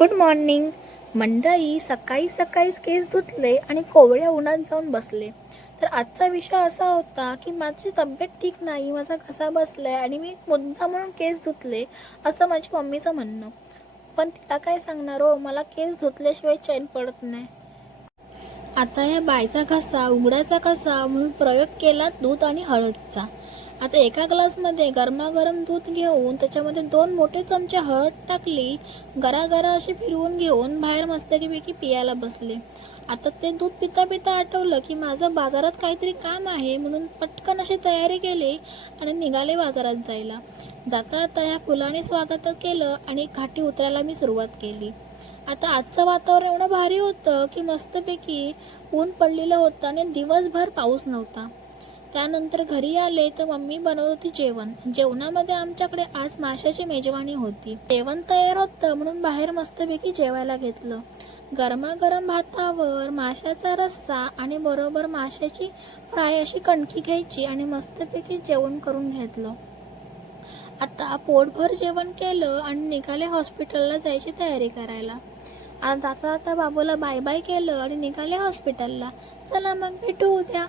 Good morning मंडळी. सकाळी सकाळीच केस धुतले आणि कोवळ्या उन्हात जाऊन बसले. तर आजचा विषय असा होता की माझी तब्येत ठीक नाही, माझा घसा बसलाय आणि मी मुद्दा म्हणून केस धुतले असं माझी मम्मीचं म्हणणं. पण तिला काय सांगणार हो, मला केस धुतल्याशिवाय चैन पडत नाही. आता या बायचा घसा उघडायचा कसा म्हणून प्रयोग केला दूध आणि हळदचा. आता एका ग्लासमध्ये गरमागरम दूध घेऊन त्याच्यामध्ये 2 मोठे चमचे हळद टाकली, गरागरा अशी फिरवून घेऊन बाहेर मस्तपैकी पियायला बसले. आता ते दूध पिता पिता आठवलं की माझं बाजारात काहीतरी काम आहे, म्हणून पटकन अशी तयारी केली आणि निघाले बाजारात जायला. जाता आता ह्या फुलाने स्वागत केलं आणि घाटी उतरायला मी सुरुवात केली. आता आजचं वातावरण एवढं भारी होतं की मस्तपैकी ऊन पडलेलं होतं आणि दिवसभर पाऊस नव्हता. त्यानंतर घरी आले तर मम्मी बनवत होती जेवण. जेवणामध्ये आमच्याकडे आज माशाची मेजवानी होती. जेवण तयार होतं म्हणून बाहेर मस्तपैकी जेवायला घेतलं. गरमागरम भातावर माशाचा रस्सा आणि बरोबर माशाची फ्राय अशी कणकी घ्यायची आणि मस्तपैकी जेवण करून घेतलं. आता पोटभर जेवण केलं आणि निघाले हॉस्पिटलला जायची तयारी करायला. आज जाता जाता बाबूला बाय बाय केलं आणि निघाले हॉस्पिटलला. चला मग भेटू उद्या.